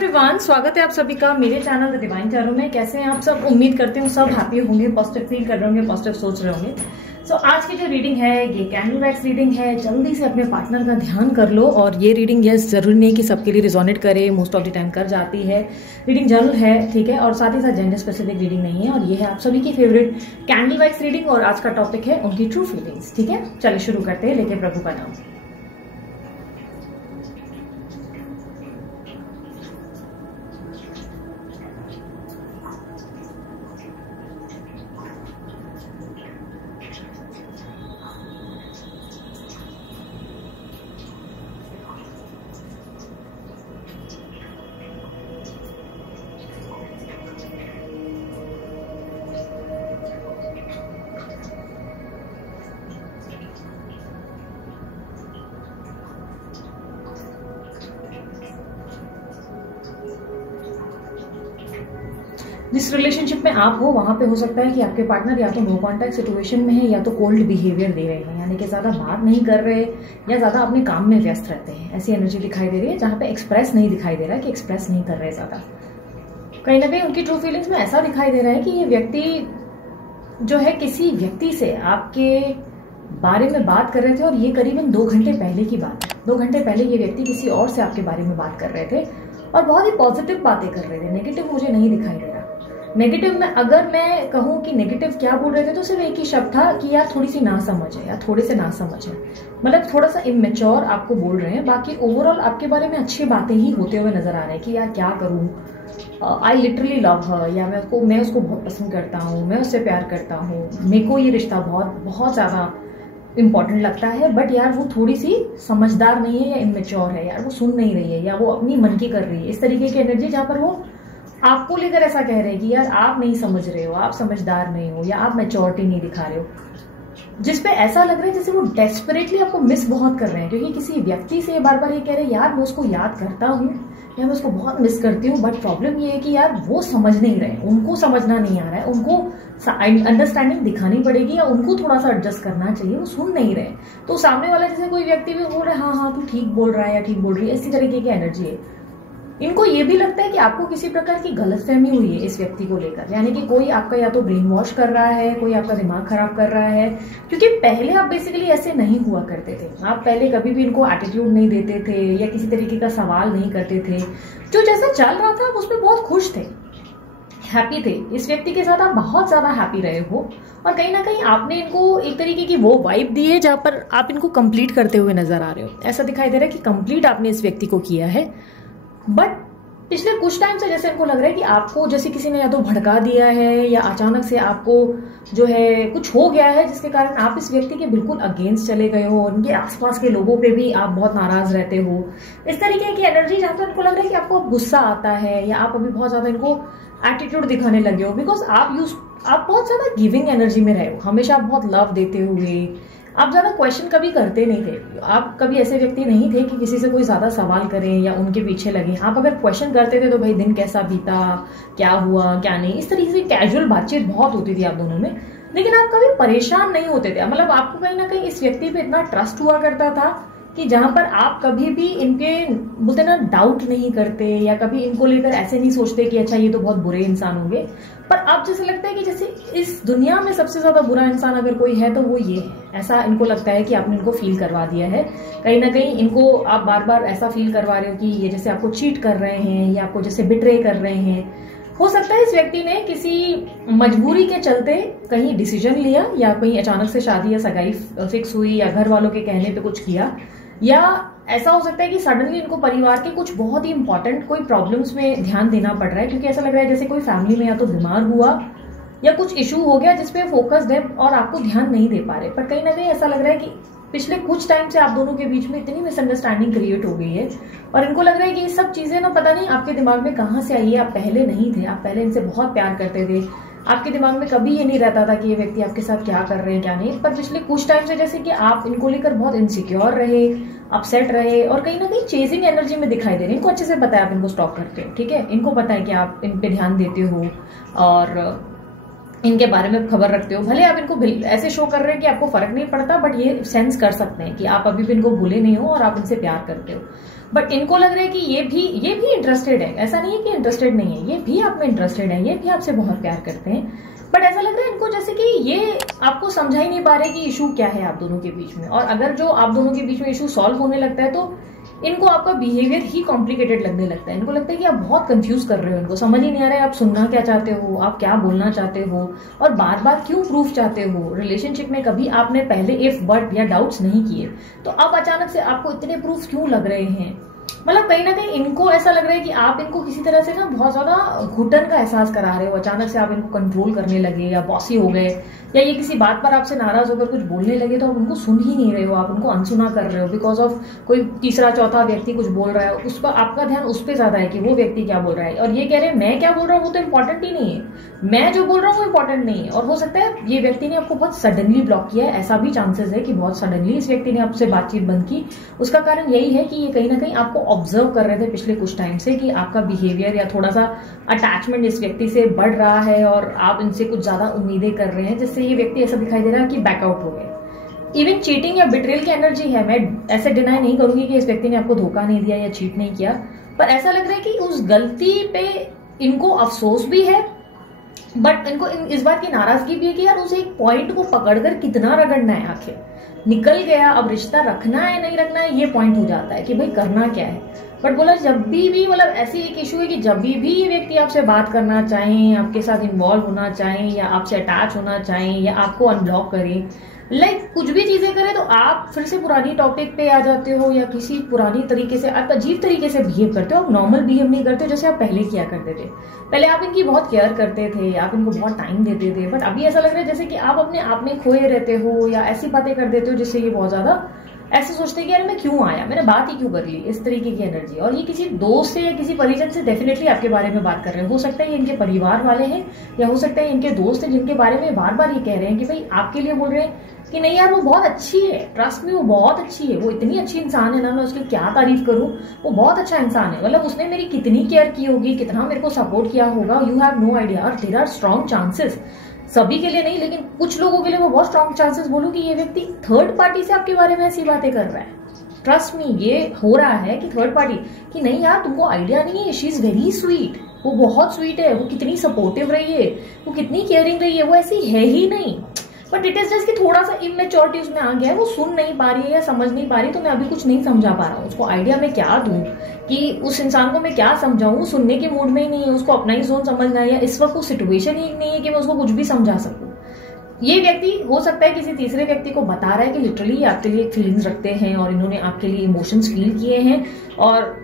Everyone, स्वागत है आप सभी का मेरे चैनल द डिवाइन टैरो में। कैसे हैं आप सब? उम्मीद करते हूँ सब हैप्पी होंगे, पॉजिटिव फील कर रहे होंगे, पॉजिटिव सोच रहे होंगे। सो आज की जो रीडिंग है ये कैंडल वैक्स रीडिंग है। जल्दी से अपने पार्टनर का ध्यान कर लो। और ये रीडिंग जरूरी नहीं कि सबके लिए रिजोनेट करे, मोस्ट ऑफ द टाइम कर जाती है। रीडिंग जनरल है, ठीक है, और साथ ही साथ जेंडर स्पेसिफिक रीडिंग नहीं है। और ये है आप सभी की फेवरेट कैंडल वैक्स रीडिंग और आज का टॉपिक है उनकी ट्रू फीलिंग्स। ठीक है, चलिए शुरू करते हैं। लेके प्रभु का नाम। जिस रिलेशनशिप में आप हो वहां पे हो सकता है कि आपके पार्टनर या तो नो कॉन्टैक्ट सिचुएशन में है या तो कोल्ड बिहेवियर दे रहे हैं, यानी कि ज्यादा बात नहीं कर रहे या ज्यादा अपने काम में व्यस्त रहते हैं। ऐसी एनर्जी दिखाई दे रही है जहां पे एक्सप्रेस नहीं दिखाई दे रहा है कि एक्सप्रेस नहीं कर रहे ज्यादा। कहीं ना कहीं उनकी ट्रू फीलिंग्स में ऐसा दिखाई दे रहा है कि ये व्यक्ति जो है किसी व्यक्ति से आपके बारे में बात कर रहे थे और ये करीबन 2 घंटे पहले की बात है। 2 घंटे पहले ये व्यक्ति किसी और से आपके बारे में बात कर रहे थे और बहुत ही पॉजिटिव बातें कर रहे थे। नेगेटिव मुझे नहीं दिखाई दे रहा। नेगेटिव में अगर मैं कहूं कि नेगेटिव क्या बोल रहे थे तो सिर्फ एक ही शब्द था कि यार थोड़ी सी नासमझ है या थोड़े से नासमझ है, मतलब थोड़ा सा इमेच्योर आपको बोल रहे हैं। बाकी ओवरऑल आपके बारे में अच्छी बातें ही होते हुए नजर आ रहे हैं कि यार क्या करूं, आई लिटरली लव हर, या मैं उसको बहुत पसंद करता हूँ, मैं उससे प्यार करता हूँ, मेरे को ये रिश्ता बहुत बहुत ज्यादा इंपॉर्टेंट लगता है। बट यार वो थोड़ी सी समझदार नहीं है या इमेच्योर है, यार वो सुन नहीं रही है या वो अपनी मन की कर रही है। इस तरीके की एनर्जी जहां पर वो आपको लेकर ऐसा कह रहे हैं कि यार आप नहीं समझ रहे हो, आप समझदार नहीं हो या आप मैच्योरिटी नहीं दिखा रहे हो, जिसपे ऐसा लग रहा है जैसे वो डेस्परेटली आपको मिस बहुत कर रहे हैं। क्योंकि किसी व्यक्ति से बार बार ये कह रहे हैं यार मैं उसको याद करता हूँ या मैं उसको बहुत मिस करती हूँ, बट प्रॉब्लम ये है कि यार वो समझ नहीं रहे, उनको समझना नहीं आ रहा है, उनको अंडरस्टैंडिंग दिखानी पड़ेगी या उनको थोड़ा सा एडजस्ट करना चाहिए, वो सुन नहीं रहे। तो सामने वाला जैसे कोई व्यक्ति भी बोल रहा है हाँ हाँ तू ठीक बोल रहा है या ठीक बोल रही है, इसी तरीके की एनर्जी है। इनको ये भी लगता है कि आपको किसी प्रकार की गलतफहमी हुई है इस व्यक्ति को लेकर, यानी कि कोई आपका या तो ब्रेन वॉश कर रहा है, कोई आपका दिमाग खराब कर रहा है। क्योंकि पहले आप बेसिकली ऐसे नहीं हुआ करते थे। आप पहले कभी भी इनको एटीट्यूड नहीं देते थे या किसी तरीके का सवाल नहीं करते थे। जो जैसा चल रहा था उसमें बहुत खुश थे, हैप्पी थे। इस व्यक्ति के साथ आप बहुत ज्यादा हैप्पी रहे हो और कहीं ना कहीं आपने इनको एक तरीके की वो वाइब दी है जहां पर आप इनको कंप्लीट करते हुए नजर आ रहे हो। ऐसा दिखाई दे रहा है कि कंप्लीट आपने इस व्यक्ति को किया है। बट पिछले कुछ टाइम से जैसे इनको लग रहा है कि आपको जैसे किसी ने या तो भड़का दिया है या अचानक से आपको जो है कुछ हो गया है जिसके कारण आप इस व्यक्ति के बिल्कुल अगेंस्ट चले गए हो और उनके आसपास के लोगों पे भी आप बहुत नाराज रहते हो। इस तरीके की एनर्जी जहां पर इनको लग रहा है कि आपको गुस्सा आता है या आप अभी बहुत ज्यादा इनको एटीट्यूड दिखाने लगे हो। बिकॉज आप बहुत ज्यादा गिविंग एनर्जी में रहे हो, हमेशा आप बहुत लव देते हुए, आप ज्यादा क्वेश्चन कभी करते नहीं थे। आप कभी ऐसे व्यक्ति नहीं थे कि किसी से कोई ज्यादा सवाल करें या उनके पीछे लगे। आप अगर क्वेश्चन करते थे तो भाई दिन कैसा बीता, क्या हुआ क्या नहीं, इस तरीके से कैजुअल बातचीत बहुत होती थी आप दोनों में। लेकिन आप कभी परेशान नहीं होते थे। मतलब आपको कहीं ना कहीं इस व्यक्ति पे इतना ट्रस्ट हुआ करता था कि जहां पर आप कभी भी इनके बोलते ना डाउट नहीं करते या कभी इनको लेकर ऐसे नहीं सोचते कि अच्छा ये तो बहुत बुरे इंसान होंगे। पर अब जैसे लगता है कि जैसे इस दुनिया में सबसे ज्यादा बुरा इंसान अगर कोई है तो वो ये है। ऐसा इनको लगता है कि आपने इनको फील करवा दिया है। कहीं ना कहीं इनको आप बार बार ऐसा फील करवा रहे हो कि ये जैसे आपको चीट कर रहे हैं या आपको जैसे बिट्रे कर रहे हैं। हो सकता है इस व्यक्ति ने किसी मजबूरी के चलते कहीं डिसीजन लिया या कहीं अचानक से शादी या सगाई फिक्स हुई या घर वालों के कहने पे कुछ किया, या ऐसा हो सकता है कि सडनली इनको परिवार के कुछ बहुत ही इंपॉर्टेंट कोई प्रॉब्लम्स में ध्यान देना पड़ रहा है। क्योंकि ऐसा लग रहा है जैसे कोई फैमिली में या तो बीमार हुआ या कुछ इशू हो गया जिसपे फोकस्ड है और आपको ध्यान नहीं दे पा रहे। पर कहीं ना कहीं ऐसा लग रहा है कि पिछले कुछ टाइम से आप दोनों के बीच में इतनी मिसअंडरस्टैंडिंग क्रिएट हो गई है और इनको लग रहा है कि ये सब चीजें ना पता नहीं आपके दिमाग में कहाँ से आई है। आप पहले नहीं थे, आप पहले इनसे बहुत प्यार करते थे, आपके दिमाग में कभी ये नहीं रहता था कि ये व्यक्ति आपके साथ क्या कर रहे हैं क्या नहीं। पर पिछले कुछ टाइम से जैसे कि आप इनको लेकर बहुत इनसिक्योर रहे, अपसेट रहे और कहीं ना कहीं चेजिंग एनर्जी में दिखाई दे रहे हैं। इनको अच्छे से पता है आप इनको स्टॉक करते हो, ठीक है, इनको पता है कि आप इन पे ध्यान देते हो और इनके बारे में खबर रखते हो, भले आप इनको ऐसे शो कर रहे हैं कि आपको फर्क नहीं पड़ता, बट ये सेंस कर सकते हैं कि आप अभी भी इनको भूले नहीं हो और आप इनसे प्यार करते हो। बट इनको लग रहा है कि ये भी इंटरेस्टेड है, ऐसा नहीं है कि इंटरेस्टेड नहीं है, ये भी आप में इंटरेस्टेड है, ये भी आपसे बहुत प्यार करते हैं। बट ऐसा लग रहा है इनको जैसे कि ये आपको समझा ही नहीं पा रहे कि इशू क्या है आप दोनों के बीच में। और अगर जो आप दोनों के बीच में इशू सॉल्व होने लगता है तो इनको आपका बिहेवियर ही कॉम्प्लिकेटेड लगने लगता है। इनको लगता है कि आप बहुत कंफ्यूज कर रहे हो, इनको समझ ही नहीं आ रहा है आप सुनना क्या चाहते हो, आप क्या बोलना चाहते हो, और बार बार क्यों प्रूफ चाहते हो। रिलेशनशिप में कभी आपने पहले इफ बट या डाउट्स नहीं किए, तो अब अचानक से आपको इतने प्रूफ क्यों लग रहे हैं। मतलब कहीं ना कहीं इनको ऐसा लग रहा है कि आप इनको किसी तरह से ना बहुत ज्यादा घुटन का एहसास करा रहे हो, अचानक से आप इनको कंट्रोल करने लगे या बॉसी हो गए, या ये किसी बात पर आपसे नाराज होकर कुछ बोलने लगे तो आप उनको सुन ही नहीं रहे हो, आप उनको अनसुना कर रहे हो बिकॉज ऑफ कोई तीसरा चौथा व्यक्ति कुछ बोल रहा है, उस पर आपका ध्यान उस पर ज्यादा है कि वो व्यक्ति क्या बोल रहा है, और ये कह रहे हैं मैं क्या बोल रहा हूँ वो तो इंपॉर्टेंट ही नहीं है, मैं जो बोल रहा हूँ वो इंपॉर्टेंट नहीं है। और हो सकता है ये व्यक्ति ने आपको बहुत सडनली ब्लॉक किया है, ऐसा भी चांसेस है कि बहुत सडनली इस व्यक्ति ने आपसे बातचीत बंद की। उसका कारण यही है कि ये कहीं ना कहीं आपको ऑब्जर्व कर रहे थे पिछले कुछ टाइम से कि आपका बिहेवियर या थोड़ा सा अटैचमेंट इस व्यक्ति से बढ़ रहा है और आप इनसे कुछ ज्यादा उम्मीदें कर रहे हैं, जिससे ये व्यक्ति ऐसा दिखाई दे रहा है कि बैकआउट हो गए। इवन चीटिंग या बिट्रेल की एनर्जी है, मैं ऐसे डिनाई नहीं करूंगी कि इस व्यक्ति ने आपको धोखा नहीं दिया या चीट नहीं किया, पर ऐसा लग रहा है कि उस गलती पे इनको अफसोस भी है, बट इनको इस बात की नाराजगी भी है कि यार उस एक पॉइंट को पकड़कर कितना रगड़ना है, आखिर निकल गया, अब रिश्ता रखना है नहीं रखना है ये पॉइंट हो जाता है कि भाई करना क्या है। बट बोला जब भी मतलब ऐसी एक इशू है कि जब भी ये व्यक्ति आपसे बात करना चाहें, आपके साथ इन्वॉल्व होना चाहें, या आपसे अटैच होना चाहें, या आपको अनब्लॉक करें, कुछ भी चीजें करें, तो आप फिर से पुरानी टॉपिक पे आ जाते हो या किसी पुरानी तरीके से आप अजीब तरीके से बिहेव करते हो। आप नॉर्मल बिहेव नहीं करते जैसे आप पहले किया करते थे। पहले आप इनकी बहुत केयर करते थे, आप इनको बहुत टाइम देते थे, बट अभी ऐसा लग रहा है जैसे कि आप अपने आप में खोए रहते हो या ऐसी बातें कर देते हो जिससे ये बहुत ज्यादा ऐसे सोचते हैं कि यार मैं क्यों आया, मैंने बात ही क्यों कर ली, इस तरीके की एनर्जी। और ये किसी दोस्त से या किसी परिजन से डेफिनेटली आपके बारे में बात कर रहे हैं। हो सकता है ये इनके परिवार वाले हैं, या हो सकता है इनके दोस्त हैं जिनके बारे में बार बार ये कह रहे हैं कि भाई आपके लिए बोल रहे हैं कि नहीं यार वो बहुत अच्छी है, ट्रस्ट में वो बहुत अच्छी है, वो इतनी अच्छी इंसान है ना, मैं उसकी क्या तारीफ करूं, वो बहुत अच्छा इंसान है, मतलब उसने मेरी कितनी केयर की होगी, कितना मेरे को सपोर्ट किया होगा, यू हैव नो आइडिया। और देयर आर स्ट्रॉन्ग चांसेस, सभी के लिए नहीं लेकिन कुछ लोगों के लिए वो बहुत स्ट्रॉन्ग चांसेस बोलूं कि ये व्यक्ति थर्ड पार्टी से आपके बारे में ऐसी बातें कर रहा है। ट्रस्ट मी, ये हो रहा है कि थर्ड पार्टी कि नहीं यार तुमको आइडिया नहीं है, शी इज वेरी स्वीट, वो बहुत स्वीट है, वो कितनी सपोर्टिव रही है, वो कितनी केयरिंग रही है, वो ऐसी है ही नहीं, बट इट इज जस्ट कि थोड़ा सा इमेच्योरिटी उसमें आ गया है, वो सुन नहीं पा रही है या समझ नहीं पा रही, तो मैं अभी कुछ नहीं समझा पा रहा हूँ उसको। आइडिया में क्या दूं कि उस इंसान को मैं क्या समझाऊं, सुनने के मूड में ही नहीं है, उसको अपना ही जोन समझना है, या इस वक्त वो सिचुएशन ही नहीं है कि मैं उसको कुछ भी समझा सकूं। ये व्यक्ति हो सकता है किसी तीसरे व्यक्ति को बता रहा है कि लिटरली आपके लिए फीलिंग्स रखते हैं और इन्होंने आपके लिए इमोशंस फील किए हैं, और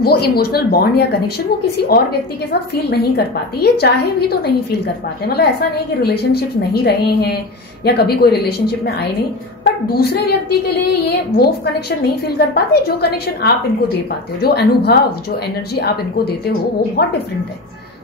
वो इमोशनल बॉन्ड या कनेक्शन वो किसी और व्यक्ति के साथ फील नहीं कर पाती, ये चाहे भी तो नहीं फील कर पाते। मतलब ऐसा नहीं कि रिलेशनशिप नहीं रहे हैं या कभी कोई रिलेशनशिप में आए नहीं, बट दूसरे व्यक्ति के लिए ये वो कनेक्शन नहीं फील कर पाते जो कनेक्शन आप इनको दे पाते हो, जो अनुभव जो एनर्जी आप इनको देते हो वो बहुत डिफरेंट है।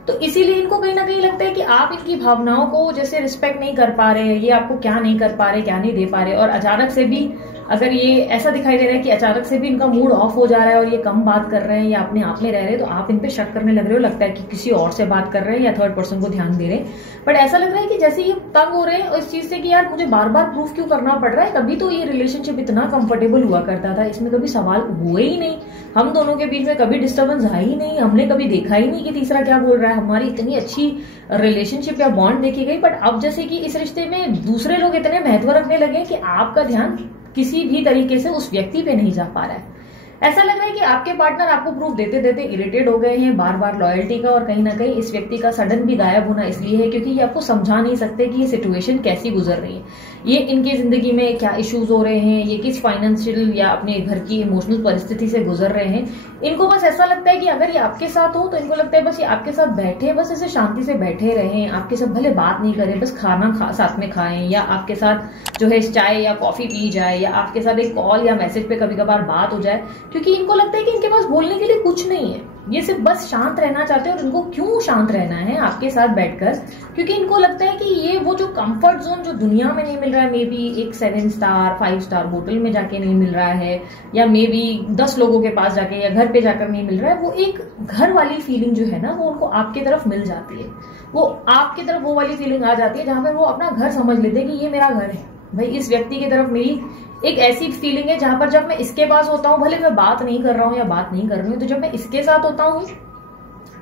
तो इसीलिए इनको कहीं ना कहीं लगता है कि आप इनकी भावनाओं को जैसे रिस्पेक्ट नहीं कर पा रहे, ये आपको क्या नहीं कर पा रहे, क्या नहीं दे पा रहे, और अचानक से भी अगर ये ऐसा दिखाई दे रहा है कि अचानक से भी इनका मूड ऑफ हो जा रहा है और ये कम बात कर रहे हैं या अपने आप में रह रहे हैं, तो आप इन पे शक करने लग रहे हो, लगता है कि किसी और से बात कर रहे हैं या थर्ड पर्सन को ध्यान दे रहे हैं। बट ऐसा लग रहा है कि जैसे ये तंग हो रहे हैं इस चीज से कि यार मुझे बार बार प्रूफ क्यों करना पड़ रहा है, कभी तो ये रिलेशनशिप इतना कंफर्टेबल हुआ करता था, इसमें कभी सवाल हुए ही नहीं, हम दोनों के बीच में कभी डिस्टर्बेंस है ही नहीं, हमने कभी देखा ही नहीं कि तीसरा क्या बोल रहा है, हमारी इतनी अच्छी रिलेशनशिप या बॉन्ड देखी गई। बट अब जैसे कि इस रिश्ते में दूसरे लोग इतने महत्व रखने लगे कि आपका ध्यान किसी भी तरीके से उस व्यक्ति पे नहीं जा पा रहा है। ऐसा लग रहा है कि आपके पार्टनर आपको प्रूफ देते देते इरिटेट हो गए हैं बार बार लॉयल्टी का, और कहीं ना कहीं इस व्यक्ति का सडन भी गायब होना इसलिए है क्योंकि ये आपको समझा नहीं सकते कि ये सिचुएशन कैसी गुजर रही है, ये इनकी जिंदगी में क्या इश्यूज हो रहे हैं, ये किस फाइनेंशियल या अपने घर की इमोशनल परिस्थिति से गुजर रहे हैं। इनको बस ऐसा लगता है कि अगर ये आपके साथ हो तो इनको लगता है बस ये आपके साथ बैठे, बस ऐसे शांति से बैठे रहें, आपके साथ भले बात नहीं करें, बस खाना साथ में खाएं, या आपके साथ जो है चाय या कॉफी पी जाए, या आपके साथ एक कॉल या मैसेज पे कभी कभार बात हो जाए, क्योंकि इनको लगता है कि इनके पास बोलने के लिए कुछ नहीं है। ये सिर्फ बस शांत रहना चाहते हैं। और इनको क्यों शांत रहना है आपके साथ बैठकर? क्योंकि इनको लगता है कि ये वो जो कंफर्ट जोन जो दुनिया में नहीं मिल रहा है, मे बी एक 7 स्टार 5 स्टार होटल में जाके नहीं मिल रहा है, या मे बी 10 लोगों के पास जाके या घर पे जाकर नहीं मिल रहा है, वो एक घर वाली फीलिंग जो है ना वो उनको आपकी तरफ मिल जाती है। वो आपकी तरफ वो वाली फीलिंग आ जाती है जहां पर वो अपना घर समझ लेते हैं कि ये मेरा घर है भाई। इस व्यक्ति की तरफ मेरी एक ऐसी फीलिंग है जहां पर जब मैं इसके पास होता हूं, भले मैं बात नहीं कर रहा हूं या बात नहीं कर रही हूं, तो जब मैं इसके साथ होता हूं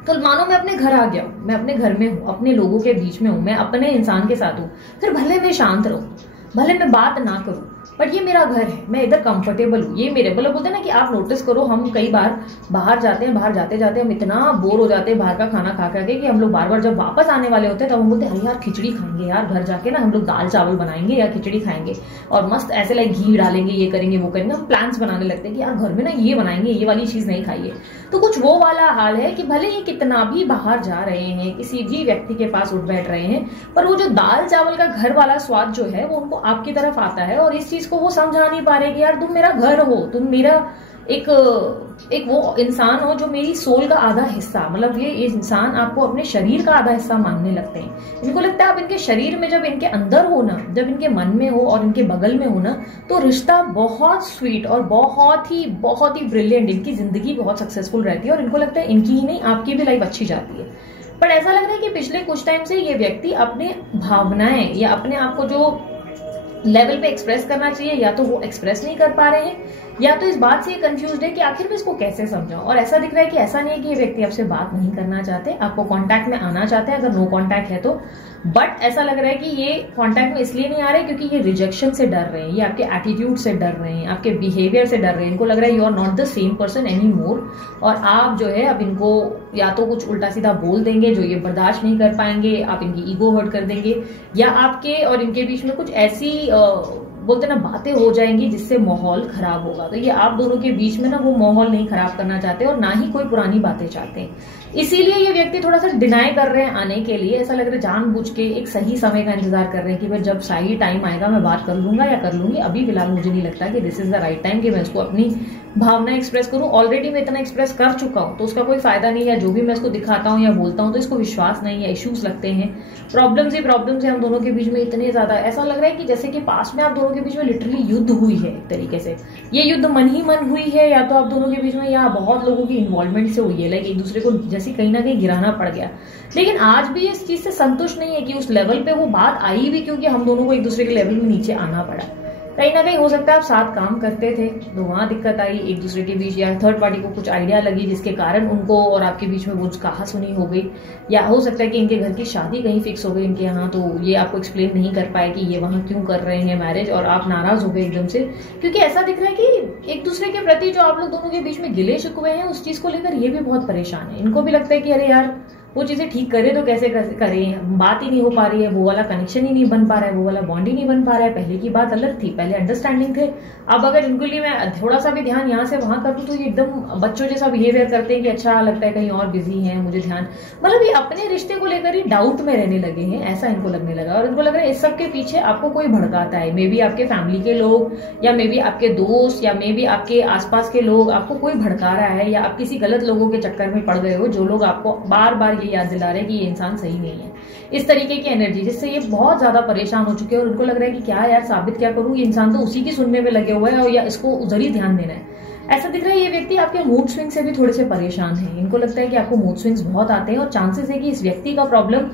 तो मानो मैं अपने घर आ गया हूं, मैं अपने घर में हूं, अपने लोगों के बीच में हूं, मैं अपने इंसान के साथ हूं। फिर भले मैं शांत रहूं, भले मैं बात ना करूं, बट ये मेरा घर है, मैं इधर कंफर्टेबल हूँ। ये मेरे मतलब बोलते हैं ना कि आप नोटिस करो, हम कई बार बाहर जाते हैं, बाहर जाते जाते हम इतना बोर हो जाते हैं बाहर का खाना खा करके कि हम लोग बार बार जब वापस आने वाले होते हैं तब हम बोलते हैं अरे यार खिचड़ी खाएंगे यार, घर जाके ना हम लोग दाल चावल बनाएंगे या खिचड़ी खाएंगे और मस्त ऐसे लाइक घी डालेंगे, ये करेंगे वो करेंगे। हम प्लान्स बनाने लगते हैं कि यार घर में ना ये बनाएंगे, ये वाली चीज नहीं खाइए। तो कुछ वो वाला हाल है कि भले ही कितना भी बाहर जा रहे हैं, किसी भी व्यक्ति के पास उठ बैठ रहे हैं, पर वो जो दाल चावल का घर वाला स्वाद जो है वो उनको आपकी तरफ आता है। और इस चीज को वो समझा नहीं पा रहे कि यार तुम मेरा घर हो, तुम मेरा एक वो इंसान हो जो मेरी सोल का आधा हिस्सा, मतलब ये इंसान आपको अपने शरीर का आधा हिस्सा मानने लगते हैं। इनको लगता है आप इनके शरीर में, जब इनके अंदर हो ना, जब इनके मन में हो और इनके बगल में हो ना, तो रिश्ता बहुत स्वीट और बहुत ही ब्रिलियंट, इनकी जिंदगी बहुत सक्सेसफुल रहती है। और इनको लगता है इनकी ही नहीं आपकी भी लाइफ अच्छी जाती है। पर ऐसा लग रहा है कि पिछले कुछ टाइम से ये व्यक्ति अपने भावनाएं या अपने आप को जो लेवल पे एक्सप्रेस करना चाहिए या तो वो एक्सप्रेस नहीं कर पा रहे हैं, या तो इस बात से कंफ्यूज्ड है कि आखिर मैं इसको कैसे समझाऊं। और ऐसा दिख रहा है कि ऐसा नहीं है कि ये व्यक्ति आपसे बात नहीं करना चाहते, आपको कांटेक्ट में आना चाहते हैं अगर नो कांटेक्ट है तो, बट ऐसा लग रहा है कि ये कांटेक्ट में इसलिए नहीं आ रहे क्योंकि ये रिजेक्शन से डर रहे हैं, ये आपके एटीट्यूड से डर रहे हैं, आपके बिहेवियर से डर रहे हैं। इनको लग रहा है you are not the same person any more, और आप जो है अब इनको या तो कुछ उल्टा सीधा बोल देंगे जो ये बर्दाश्त नहीं कर पाएंगे, आप इनकी ईगो हर्ट कर देंगे, या आपके और इनके बीच में कुछ ऐसी बोलते ना बातें हो जाएंगी जिससे माहौल खराब होगा। तो ये आप दोनों के बीच में ना वो माहौल नहीं खराब करना चाहते और ना ही कोई पुरानी बातें चाहते हैं। इसीलिए ये व्यक्ति थोड़ा सा डिनाई कर रहे हैं आने के लिए। ऐसा लग रहा है जानबूझ के एक सही समय का इंतजार कर रहे हैं कि भाई जब सही टाइम आएगा मैं बात कर लूंगा या कर लूंगी। अभी फिलहाल मुझे नहीं लगता कि this is the right time कि मैं उसको अपनी भावना एक्सप्रेस करूं। ऑलरेडी मैं इतना एक्सप्रेस कर चुका हूं तो उसका कोई फायदा नहीं है। जो भी मैं इसको दिखाता हूं या बोलता हूं तो इसको विश्वास नहीं है, इश्यूज लगते हैं, प्रॉब्लम्स ही प्रॉब्लम्स है हम दोनों के बीच में इतने ज्यादा। ऐसा लग रहा है कि जैसे कि पास में आप दोनों के बीच में लिटरली युद्ध हुई है एक तरीके से। ये युद्ध मन ही मन हुई है या तो आप दोनों के बीच में या बहुत लोगों की इन्वॉल्वमेंट से हुई है, लाइक एक दूसरे को जैसे कहीं ना कहीं गिराना पड़ गया। लेकिन आज भी इस चीज से संतुष्ट नहीं है कि उस लेवल पे वो बात आई भी क्योंकि हम दोनों को एक दूसरे के लेवल में नीचे आना पड़ा। कहीं ना कहीं हो सकता है आप साथ काम करते थे तो वहां दिक्कत आई एक दूसरे के बीच, या थर्ड पार्टी को कुछ आइडिया लगी जिसके कारण उनको और आपके बीच में वो कहा सुनी हो गई, या हो सकता है कि इनके घर की शादी कहीं फिक्स हो गई इनके यहाँ, तो ये आपको एक्सप्लेन नहीं कर पाए कि ये वहां क्यों कर रहे हैं मैरिज, और आप नाराज हो गए एकदम से। क्योंकि ऐसा दिख रहा है कि एक दूसरे के प्रति जो आप लोग दोनों के बीच में गिले शिकवे हैं उस चीज को लेकर ये भी बहुत परेशान है। इनको भी लगता है कि अरे यार वो चीजें ठीक करे तो कैसे करें, बात ही नहीं हो पा रही है, वो वाला कनेक्शन ही नहीं बन पा रहा है, वो वाला बॉन्ड ही नहीं बन पा रहा है। पहले की बात अलग थी, पहले अंडरस्टैंडिंग थे। अब अगर इनके लिए मैं थोड़ा सा भी ध्यान यहाँ से वहां कर दूं तो ये एकदम बच्चों जैसा बिहेवियर करते हैं कि अच्छा लगता है कहीं और बिजी है, मुझे ध्यान, मतलब ये अपने रिश्ते को लेकर ही डाउट में रहने लगे हैं, ऐसा इनको लगने लगा। और इनको लग रहा है इस सब के पीछे आपको कोई भड़काता है, मे बी आपके फैमिली के लोग या मे बी आपके दोस्त या मे बी आपके आसपास के लोग आपको कोई भड़का रहा है, या आप किसी गलत लोगों के चक्कर में पड़ गए हो जो लोग आपको बार बार ये याद दिला रहे हैं कि इंसान सही नहीं है। इस तरीके की एनर्जी जिससे ये बहुत ज्यादा परेशान हो चुके हैं और उनको लग रहा है कि क्या यार साबित क्या करूं, ये इंसान तो उसी की सुनने में लगे हुए है और या इसको उधर ही ध्यान देना है। ऐसा दिख रहा है ये व्यक्ति आपके मूड स्विंग से भी थोड़े से परेशान है। इनको लगता है कि आपको मूड स्विंग्स बहुत आते हैं और चांसेस है कि इस व्यक्ति का प्रॉब्लम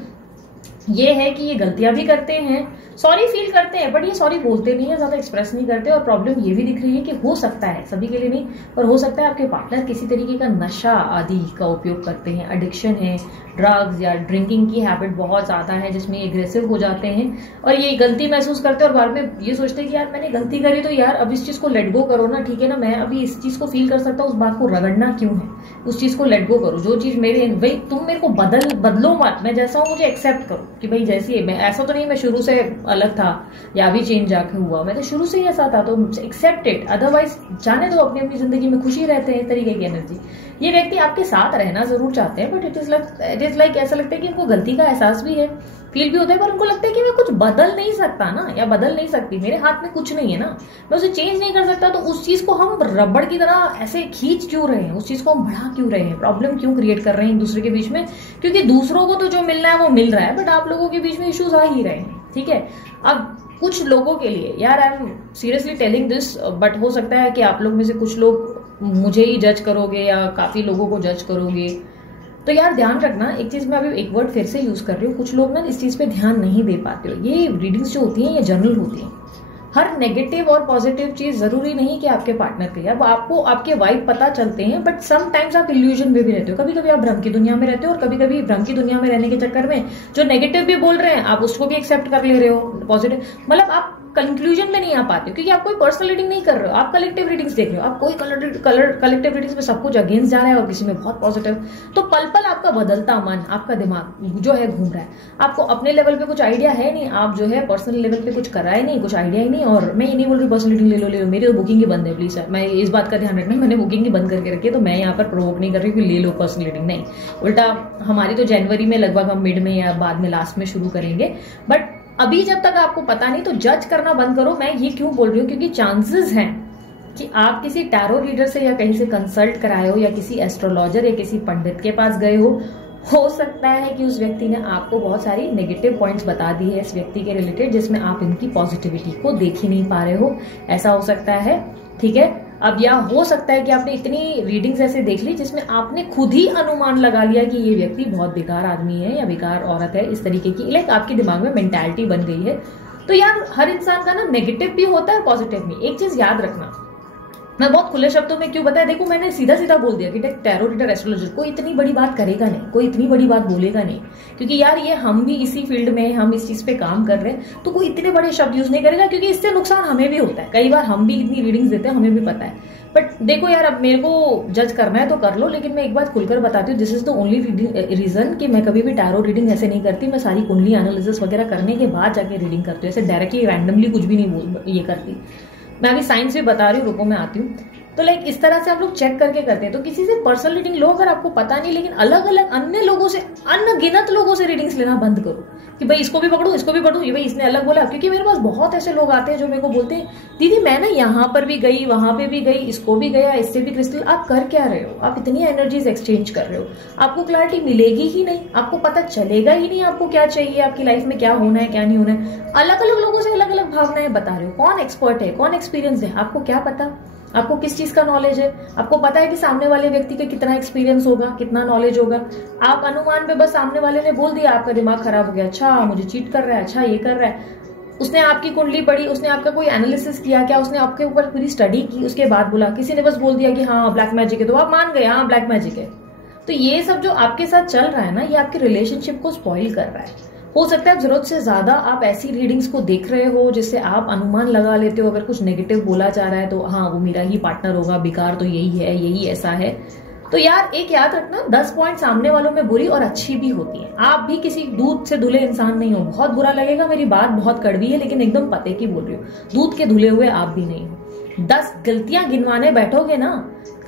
ये है कि ये गलतियां भी करते हैं, सॉरी फील करते हैं, बट ये सॉरी बोलते नहीं है, ज्यादा एक्सप्रेस नहीं करते। और प्रॉब्लम ये भी दिख रही है कि हो सकता है, सभी के लिए नहीं, पर हो सकता है आपके पार्टनर किसी तरीके का नशा आदि का उपयोग करते हैं, एडिक्शन है, ड्रग्स या ड्रिंकिंग की हैबिट बहुत ज्यादा है जिसमें एग्रेसिव हो जाते हैं और ये गलती महसूस करते हैं और बाद में ये सोचते हैं कि यार मैंने गलती करी तो यार अब इस चीज को लेट गो करो ना, ठीक है ना, मैं अभी इस चीज को फील कर सकता हूँ, उस बात को रगड़ना क्यों है, उस चीज को लेट गो करो। जो चीज मेरे भाई तुम मेरे को बदलो मत, मैं जैसा हूँ मुझे एक्सेप्ट करो कि भाई जैसी है, मैं ऐसा तो नहीं मैं शुरू से अलग था या अभी चेंज जाके हुआ, मैं तो शुरू से ही ऐसा था, तो एक्सेप्ट इट, अदरवाइज जाने दो, अपनी अपनी जिंदगी में खुशी रहते हैं। इस तरीके की एनर्जी ये व्यक्ति आपके साथ रहना जरूर चाहते हैं, बट इट इज लाइक ऐसा लगता है कि इनको गलती का एहसास भी है, फील भी होता है, पर उनको लगता है कि मैं कुछ बदल नहीं सकता ना, या बदल नहीं सकती, मेरे हाथ में कुछ नहीं है ना, मैं उसे चेंज नहीं कर सकता, तो उस चीज को हम रबड़ की तरह ऐसे खींच क्यों रहे हैं, उस चीज को हम बढ़ा क्यों रहे हैं, प्रॉब्लम क्यों क्रिएट कर रहे हैं एक दूसरे के बीच में, क्योंकि दूसरों को तो जो मिलना है वो मिल रहा है, बट आप लोगों के बीच में इश्यूज आ ही रहे हैं। ठीक है, अब कुछ लोगों के लिए, यार I am seriously telling this, but हो सकता है कि आप लोग में से कुछ लोग मुझे ही जज करोगे या काफी लोगों को जज करोगे, तो यार ध्यान रखना, एक चीज मैं अभी एक वर्ड फिर से यूज कर रही हूँ, कुछ लोग ना इस चीज पे ध्यान नहीं दे पाते हो। ये रीडिंग्स जो होती हैं ये जनरल होती हैं, हर नेगेटिव और पॉजिटिव चीज जरूरी नहीं कि आपके पार्टनर के, अब आपको आपके वाइब पता चलते हैं, बट समटाइम्स आप इल्यूजन में भी रहते हो, कभी कभी आप भ्रम की दुनिया में रहते हो, और कभी कभी भ्रम की दुनिया में रहने के चक्कर में जो नेगेटिव भी बोल रहे हैं आप उसको भी एक्सेप्ट कर ले रहे हो, पॉजिटिव, मतलब आप कंक्लूजन में नहीं आ पाते हो, क्योंकि आप कोई पर्सनल रीडिंग नहीं कर रहे हो, आप कलेक्टिव रीडिंग्स देख रहे हो, आप कोई कलेक्टिव रीडिंग्स में सब कुछ अगेंस्ट जा रहा है और किसी में बहुत पॉजिटिव, तो पल पल आपका बदलता मन, आपका दिमाग जो है घूम रहा है, आपको अपने लेवल पे कुछ आइडिया है नहीं, आप जो है पर्सनल लेवल पे कुछ कर रहा है नहीं, कुछ आइडिया ही नहीं। और मैं ये नहीं बोल रही पर्सनल रीडिंग ले लो, मेरी तो बुकिंग ही बंद है प्लीज सर, मैं इस बात का ध्यान रखना, मैंने बुकिंग ही बंद करके रखी है, तो मैं यहाँ पर प्रोवोक नहीं कर रही कि ले लो पर्सनल रीडिंग, नहीं, उल्टा हमारी तो जनवरी में लगभग हम मिड में या बाद में लास्ट में शुरू करेंगे, बट अभी जब तक आपको पता नहीं तो जज करना बंद करो। मैं ये क्यों बोल रही हूँ, क्योंकि चांसेस हैं कि आप किसी टैरो रीडर से या कहीं से कंसल्ट कराए हो, या किसी एस्ट्रोलॉजर या किसी पंडित के पास गए हो सकता है कि उस व्यक्ति ने आपको बहुत सारी नेगेटिव पॉइंट्स बता दी है इस व्यक्ति के रिलेटेड, जिसमें आप इनकी पॉजिटिविटी को देख ही नहीं पा रहे हो, ऐसा हो सकता है। ठीक है, अब या हो सकता है कि आपने इतनी रीडिंग्स ऐसे देख ली जिसमें आपने खुद ही अनुमान लगा लिया कि ये व्यक्ति बहुत बेकार आदमी है या बेकार औरत है, इस तरीके की लाइक आपके दिमाग में मेंटालिटी बन गई है। तो यार हर इंसान का ना नेगेटिव भी होता है पॉजिटिव भी, एक चीज याद रखना, मैं बहुत खुले शब्दों में क्यों बताया, देखो मैंने सीधा सीधा बोल दिया कि टैरो रीडर एस्ट्रोलॉजर कोई इतनी बड़ी बात करेगा नहीं, कोई इतनी बड़ी बात बोलेगा नहीं, क्योंकि यार ये हम भी इसी फील्ड में, हम इस चीज पे काम कर रहे हैं, तो कोई इतने बड़े शब्द यूज नहीं करेगा, क्योंकि इससे नुकसान हमें भी होता है, कई बार हम भी इतनी रीडिंग्स देते हैं, हमें भी पता है। बट देखो यार, अब मेरे को जज करना है तो कर लो, लेकिन मैं एक बात खुलकर बताती हूँ, this is the only reason कि मैं कभी भी टैरो रीडिंग ऐसे नहीं करती, मैं सारी कुंडली एनालिसिस वगैरह करने के बाद जाके रीडिंग करती हूँ, ऐसे डायरेक्टली रैंडमली कुछ भी नहीं ये करती। मैं अभी साइंस भी बता रही हूँ, रुको मैं आती हूँ। तो लाइक इस तरह से हम लोग चेक करके करते हैं। तो किसी से पर्सनल रीडिंग लो अगर आपको पता नहीं, लेकिन अलग अलग अन्य लोगों से, अनगिनत लोगों से रीडिंग्स लेना बंद करो कि भाई इसको भी पकड़ू, इसको भी पकड़ू, ये भाई इसने अलग बोला। क्योंकि मेरे पास बहुत ऐसे लोग आते हैं जो मेरे को बोलते हैं दीदी मैं ना यहाँ पर भी गई, वहां पे भी गई, इसको भी गया, इससे भी क्रिस्टल। आप कर क्या रहे हो? आप इतनी एनर्जीज एक्सचेंज कर रहे हो, आपको क्लैरिटी मिलेगी ही नहीं, आपको पता चलेगा ही नहीं आपको क्या चाहिए, आपकी लाइफ में क्या होना है क्या नहीं होना है। अलग अलग लोगों से अलग अलग भावनाएं बता रहे हो, कौन एक्सपर्ट है, कौन एक्सपीरियंस है, आपको क्या पता, आपको किस चीज का नॉलेज है, आपको पता है कि सामने वाले व्यक्ति का कितना एक्सपीरियंस होगा, कितना नॉलेज होगा। आप अनुमान में बस सामने वाले ने बोल दिया, आपका दिमाग खराब हो गया, अच्छा मुझे चीट कर रहा है, अच्छा ये कर रहा है। उसने आपकी कुंडली पढ़ी, उसने आपका कोई एनालिसिस किया क्या, उसने आपके ऊपर पूरी स्टडी की, उसके बाद बोला। किसी ने बस बोल दिया कि हाँ ब्लैक मैजिक है, तो आप मान गए हाँ ब्लैक मैजिक है। तो ये सब जो आपके साथ चल रहा है ना, ये आपके रिलेशनशिप को स्पॉइल कर रहा है। हो सकता है जरूरत से ज्यादा आप ऐसी रीडिंग्स को देख रहे हो जिससे आप अनुमान लगा लेते हो, अगर कुछ नेगेटिव बोला जा रहा है तो हाँ वो मेरा ही पार्टनर होगा, बेकार तो यही है, यही ऐसा है। तो यार एक याद रखना, 10 पॉइंट सामने वालों में बुरी और अच्छी भी होती है। आप भी किसी दूध से धुले इंसान नहीं हो। बहुत बुरा लगेगा, मेरी बात बहुत कड़वी है, लेकिन एकदम पते की बोल रही हूँ, दूध के धुले हुए आप भी नहीं हो। 10 गलतियां गिनवाने बैठोगे ना,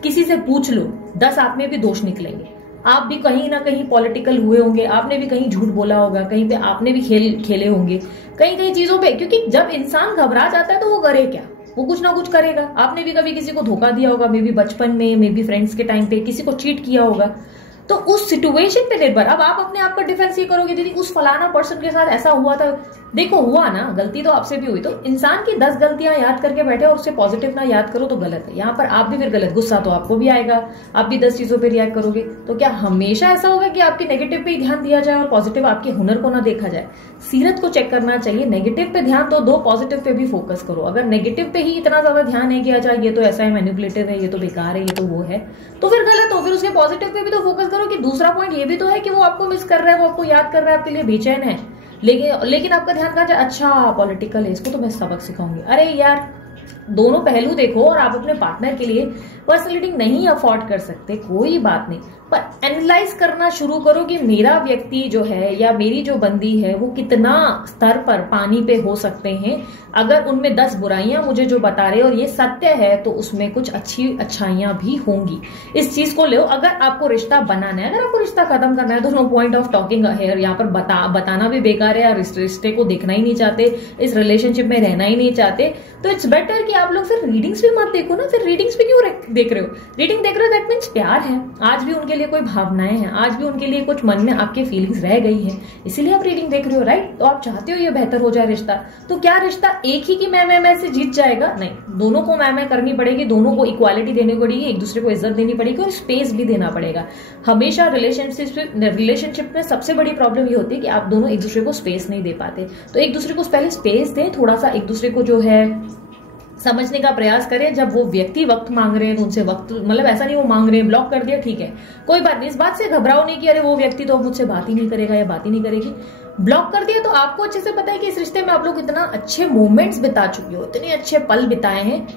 किसी से पूछ लो, 10 आप में भी दोष निकलेंगे। आप भी कहीं ना कहीं पॉलिटिकल हुए होंगे, आपने भी कहीं झूठ बोला होगा, कहीं पे आपने भी खेल खेले होंगे, कहीं कहीं चीजों पे। क्योंकि जब इंसान घबरा जाता है तो वो करे क्या, वो कुछ ना कुछ करेगा। आपने भी कभी किसी को धोखा दिया होगा, मे बी बचपन में, मे बी फ्रेंड्स के टाइम पे किसी को चीट किया होगा, तो उस सिचुएशन पे निर्भर। अब आप अपने आप का डिफेंस ये करोगे दीदी उस फलाना पर्सन के साथ ऐसा हुआ था, देखो हुआ ना, गलती तो आपसे भी हुई। तो इंसान की 10 गलतियां याद करके बैठे और उससे पॉजिटिव ना याद करो तो गलत है। यहाँ पर आप भी फिर गलत, गुस्सा तो आपको भी आएगा, आप भी 10 चीजों पे रिएक्ट करोगे। तो क्या हमेशा ऐसा होगा कि आपके नेगेटिव पे ही ध्यान दिया जाए और पॉजिटिव आपके हुनर को ना देखा जाए? सीरत को चेक करना चाहिए, नेगेटिव पे ध्यान तो दो, पॉजिटिव पे भी फोकस करो। अगर नेगेटिव पे ही इतना ज्यादा ध्यान है कि अच्छा ये तो ऐसा है, मैनिपुलेटिव है, ये तो बेकार है, ये तो वो है, तो फिर गलत हो। फिर उसके पॉजिटिव पे भी तो फोकस करो कि दूसरा पॉइंट ये भी तो है कि वो आपको मिस कर रहा है, वो आपको याद कर रहा है, आपके लिए बेचैन है, लेकिन आपका ध्यान कहाँ जाए, अच्छा पॉलिटिकल है, इसको तो मैं सबक सिखाऊंगी। अरे यार दोनों पहलू देखो, और आप अपने पार्टनर के लिए पर्सनल रीडिंग नहीं अफोर्ड कर सकते, कोई बात नहीं, पर एनालाइज करना शुरू करो कि मेरा व्यक्ति जो है या मेरी जो बंदी है वो कितना स्तर पर पानी पे हो सकते हैं। अगर उनमें 10 बुराइयां मुझे जो बता रहे और ये सत्य है तो उसमें कुछ अच्छाइयां भी होंगी। इस चीज को लो। अगर आपको रिश्ता बनाना है, अगर आपको रिश्ता खत्म करना है तो no point of talking here. यहाँ पर बताना भी बेकार है, या रिश्ते को देखना ही नहीं चाहते, इस रिलेशनशिप में रहना ही नहीं चाहते, तो इट्स बेटर कि आप लोग फिर रीडिंग्स भी मत देखो ना। फिर रीडिंग्स भी क्यों देख रहे हो? रीडिंग देख रहे हो दैट मीन्स प्यार है, आज भी उनके लिए कोई भावनाएं हैं, आज भी उनके लिए कुछ मन में आपके फीलिंग्स रह गई है, इसीलिए आप रीडिंग देख रहे हो, राइट? तो आप चाहते हो ये बेहतर हो जाए रिश्ता। तो क्या रिश्ता एक ही की मैं से जीत जाएगा? नहीं, दोनों को मैं करनी पड़ेगी, दोनों को इक्वालिटी देनी पड़ेगी, एक दूसरे को इज्जत देनी पड़ेगी और स्पेस भी देना पड़ेगा। हमेशा रिलेशनशिप में सबसे बड़ी प्रॉब्लम ये होती है कि आप दोनों एक दूसरे को स्पेस नहीं दे पाते। तो एक दूसरे को पहले स्पेस दें, थोड़ा सा एक दूसरे को जो है समझने का प्रयास करें। जब वो व्यक्ति वक्त मांग रहे हैं तो उनसे वक्त, मतलब ऐसा नहीं वो मांग रहे हैं ब्लॉक कर दिया, ठीक है, कोई बात नहीं, इस बात से घबराओ नहीं कि अरे वो व्यक्ति तो मुझसे बात ही नहीं करेगा या बात ही नहीं करेगी। ब्लॉक कर दिया तो आपको अच्छे से पता है कि इस रिश्ते में आप लोग इतना अच्छे मोमेंट्स बिता चुके हो, इतने अच्छे पल बिताए हैं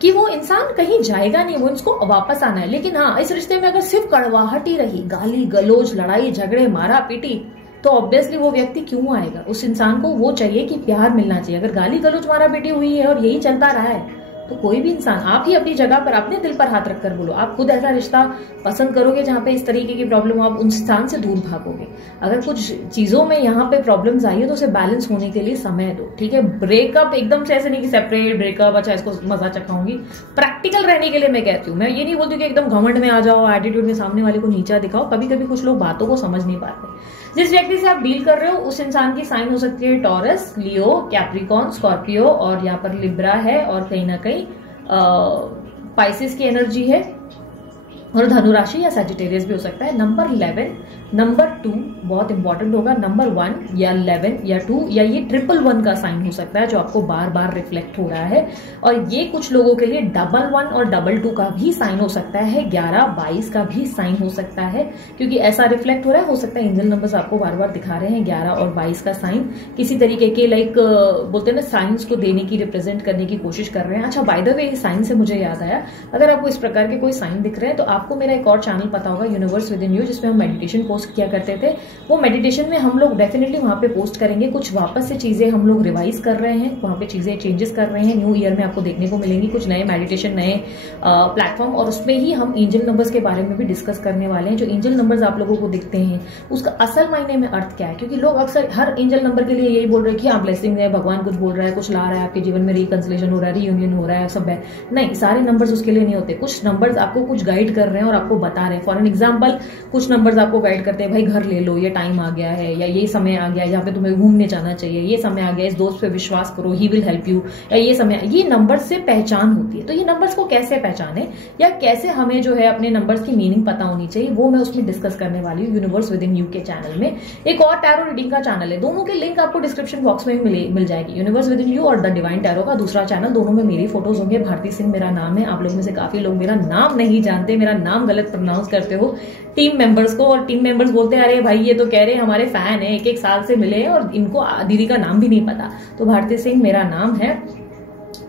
कि वो इंसान कहीं जाएगा नहीं, वो इसको वापस आना है। लेकिन हाँ, इस रिश्ते में अगर सिर्फ कड़वाहट ही रही, गाली गलोच, लड़ाई झगड़े, मारा पीटी, तो ऑब्वियसली वो व्यक्ति क्यों आएगा? उस इंसान को वो चाहिए कि प्यार मिलना चाहिए। अगर गाली गलोच मारा पीटी हुई है और यही चलता रहा है तो कोई भी इंसान, आप ही अपनी जगह पर अपने दिल पर हाथ रखकर बोलो, आप खुद ऐसा रिश्ता पसंद करोगे जहां पे इस तरीके की प्रॉब्लम, आप उस इंसान से दूर भागोगे। अगर कुछ चीजों में यहाँ पे प्रॉब्लम्स आई है तो उसे बैलेंस होने के लिए समय दो, ठीक है? ब्रेकअप एकदम से ऐसे नहीं कि सेपरेट ब्रेकअप, अच्छा इसको मजा चखाऊंगी। प्रैक्टिकल रहने के लिए मैं कहती हूँ, मैं ये नहीं बोलती कि एकदम घमंड में आ जाओ, एटीट्यूड में सामने वाले को नीचा दिखाओ। कभी कभी कुछ लोग बातों को समझ नहीं पाते। जिस व्यक्ति से आप डील कर रहे हो उस इंसान की साइन हो सकती है टॉरस, लियो, कैप्रिकॉन, स्कॉर्पियो, और यहाँ पर लिब्रा है, और कहीं ना कहीं पाइसेस की एनर्जी है, और धनु राशि या सैजिटेरियस भी हो सकता है। नंबर 11, नंबर 2 बहुत इंपॉर्टेंट होगा। नंबर 1 या 11 या 2 या ये 111 का साइन हो सकता है जो आपको बार बार रिफ्लेक्ट हो रहा है। और ये कुछ लोगों के लिए 11 और 22 का भी साइन हो सकता है, 11, 22 का भी साइन हो सकता है, क्योंकि ऐसा रिफ्लेक्ट हो रहा है। हो सकता है एंजल नंबर्स आपको बार बार दिखा रहे हैं 11 और 22 का साइन किसी तरीके के लाइक बोलते हैं ना साइंस को देने की, रिप्रेजेंट करने की कोशिश कर रहे हैं। अच्छा, बाय द वे साइन से मुझे याद आया, अगर आपको इस प्रकार के कोई साइन दिख रहे हैं तो आपको मेरा एक और चैनल पता होगा, यूनिवर्स विद इन यू, जिसमें हम मेडिटेशन पोस्ट किया करते थे। वो मेडिटेशन में हम लोग डेफिनेटली वहां पे पोस्ट करेंगे। कुछ वापस से चीजें हम लोग रिवाइज कर रहे हैं, वहां पे चीजें चेंजेस कर रहे हैं। न्यू ईयर में आपको देखने को मिलेंगी कुछ नए मेडिटेशन, नए प्लेटफॉर्म, और उसमें ही हम एंजल नंबर्स के बारे में भी डिस्कस करने वाले हैं। जो एंजल नंबर्स आप लोगों को दिखते हैं उसका असल मायने में अर्थ क्या है, क्योंकि लोग अक्सर हर एंजल नंबर के लिए यही बोल रहे हैं कि हाँ ब्लेसिंग है, भगवान कुछ बोल रहा है, कुछ ला रहा है आपके जीवन में, रिकंसिलेशन हो रहा है, रियूनियन हो रहा है, सब है। नहीं, सारे नंबर्स उसके लिए नहीं होते। कुछ नंबर्स आपको कुछ गाइड कर रहे हैं और आपको बता रहे हैं। फॉर एन एग्जाम्पल, कुछ नंबर्स आपको गाइड करते हैं, भाई घर ले लो, ये टाइम आ गया है, या ये समय आ गया है जहाँ पे तुम्हें घूमने जाना चाहिए, ये समय आ गया, इस दोस्त पे विश्वास करो, ही विल हेल्प यू, या ये समय। ये नंबर्स से पहचान होती है। तो ये नंबर्स को कैसे पहचाने या कैसे हमें जो है अपने नंबर्स की मीनिंग पता होनी चाहिए, वो मैं उसमें डिस्कस करने वाली हूँ यूनिवर्स विद इन यू के चैनल में। एक और टैरो रीडिंग का चैनल है, दोनों के लिंक आपको डिस्क्रिप्शन बॉक्स में मिल जाएगी। यूनिवर्स विद इन यू और द डिवाइन टैरो का दूसरा चैनल, दोनों में मेरी फोटोज होंगे। भारती सिंह मेरा नाम है। आप लोग में से काफी लोग मेरा नाम नहीं जानते, मेरा नाम गलत प्रोनाउंस करते हो टीम मेंबर्स को, और टीम मेंबर्स बोलते हैं अरे भाई ये तो कह रहे हैं हमारे फैन है, एक साल से मिले हैं और इनको दीदी का नाम भी नहीं पता। तो भारती सिंह मेरा नाम है।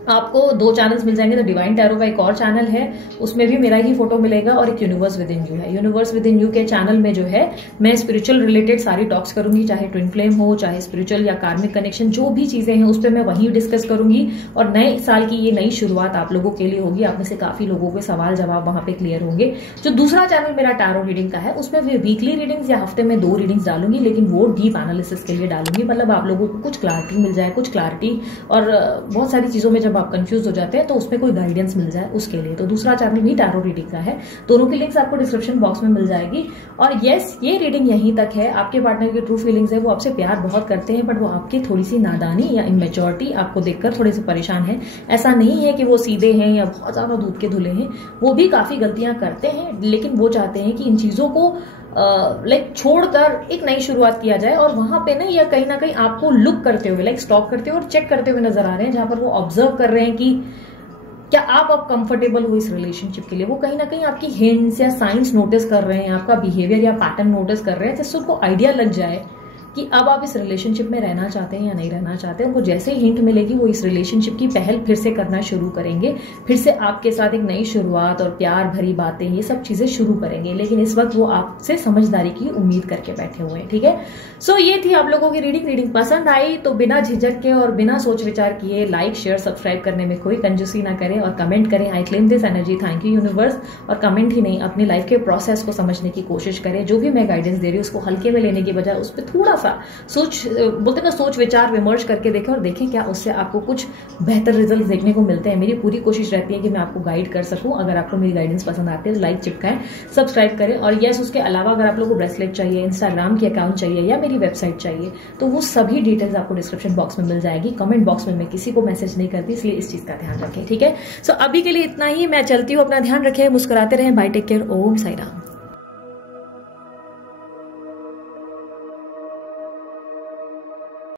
आपको 2 चैनल्स मिल जाएंगे। तो डिवाइन टैरो का एक और चैनल है, उसमें भी मेरा ही फोटो मिलेगा, और एक यूनिवर्स विद इन यू है। यूनिवर्स विद इन यू के चैनल में जो है मैं स्पिरिचुअल रिलेटेड सारी टॉक्स करूंगी, चाहे ट्विन फ्लेम हो, चाहे स्पिरिचुअल या कार्मिक कनेक्शन, जो भी चीजें हैं उस पर मैं वहीं डिस्कस करूंगी। और नए साल की ये नई शुरुआत आप लोगों के लिए होगी। आप में से काफी लोगों के सवाल जवाब वहां पे क्लियर होंगे। जो दूसरा चैनल मेरा टैरो रीडिंग का है उसमें वीकली रीडिंग्स या हफ्ते में 2 रीडिंग्स डालूंगी, लेकिन वो डीप एनालिसिस के लिए डालूंगी। मतलब आप लोगों को कुछ क्लैरिटी मिल जाए, कुछ क्लैरिटी, और बहुत सारी चीजों में जब आप कंफ्यूज हो जाते हैं तो उसमें कोई गाइडेंस मिल जाए उसके लिए। तो दूसरा चैनल भी टैरो रीडिंग का है, दोनों की लिंक्स आपको डिस्क्रिप्शन बॉक्स में मिल जाएगी। और यस, ये रीडिंग यहीं तक है। आपके पार्टनर की ट्रू फीलिंग्स है, वो आपसे प्यार बहुत करते हैं, बट वो आपकी थोड़ी सी नादानी या इमेच्योरिटी आपको देखकर थोड़े से परेशान है। ऐसा नहीं है कि वो सीधे हैं या बहुत ज्यादा दूध के धुले हैं, वो भी काफी गलतियां करते हैं, लेकिन वो चाहते हैं कि इन चीजों को छोड़कर एक नई शुरुआत किया जाए। और वहां पे ना कहीं आपको लुक करते हुए, स्टॉक करते हुए और चेक करते हुए नजर आ रहे हैं, जहां पर वो ऑब्जर्व कर रहे हैं कि क्या आप अब कंफर्टेबल हो इस रिलेशनशिप के लिए। वो कहीं ना कहीं आपकी हिंट्स या साइंस नोटिस कर रहे हैं, आपका बिहेवियर या पैटर्न नोटिस कर रहे हैं, जिससे उनको आइडिया लग जाए कि अब आप इस रिलेशनशिप में रहना चाहते हैं या नहीं रहना चाहते। उनको जैसे ही हिंट मिलेगी वो इस रिलेशनशिप की पहल फिर से करना शुरू करेंगे, फिर से आपके साथ एक नई शुरुआत और प्यार भरी बातें ये सब चीजें शुरू करेंगे। लेकिन इस वक्त वो आपसे समझदारी की उम्मीद करके बैठे हुए हैं, ठीक है। सो ये थी आप लोगों की रीडिंग पसंद आई तो बिना झिझक के और बिना सोच विचार किए लाइक शेयर सब्सक्राइब करने में कोई कंजूसी ना करें और कमेंट करें I claim this energy, thank you universe. और कमेंट ही नहीं, अपनी लाइफ के प्रोसेस को समझने की कोशिश करें। जो भी मैं गाइडेंस दे रही हूँ उसको हल्के में लेने की बजाय उस पर थोड़ा सा बोलते ना सोच विचार विमर्श करके देखें और देखें क्या उससे आपको कुछ बेहतर रिजल्ट देखने को मिलते हैं। मेरी पूरी कोशिश रहती है कि मैं आपको गाइड कर सकूं। अगर आपको मेरी गाइडेंस पसंद आती है तो लाइक चिपकाएं, सब्सक्राइब करें। और यस, उसके अलावा अगर आप लोगों को ब्रेसलेट चाहिए, इंस्टाग्राम की अकाउंट चाहिए या मेरी वेबसाइट चाहिए तो वो सभी डिटेल्स आपको डिस्क्रिप्शन बॉक्स में मिल जाएगी। कमेंट बॉक्स में मैं किसी को मैसेज नहीं करती, इसलिए इस चीज का ध्यान रखें, ठीक है। सो अभी के लिए इतना ही, मैं चलती हूँ, अपना ध्यान रखें, मुस्कुराते रहें, बाय, टेक केयर, ओम साई राम।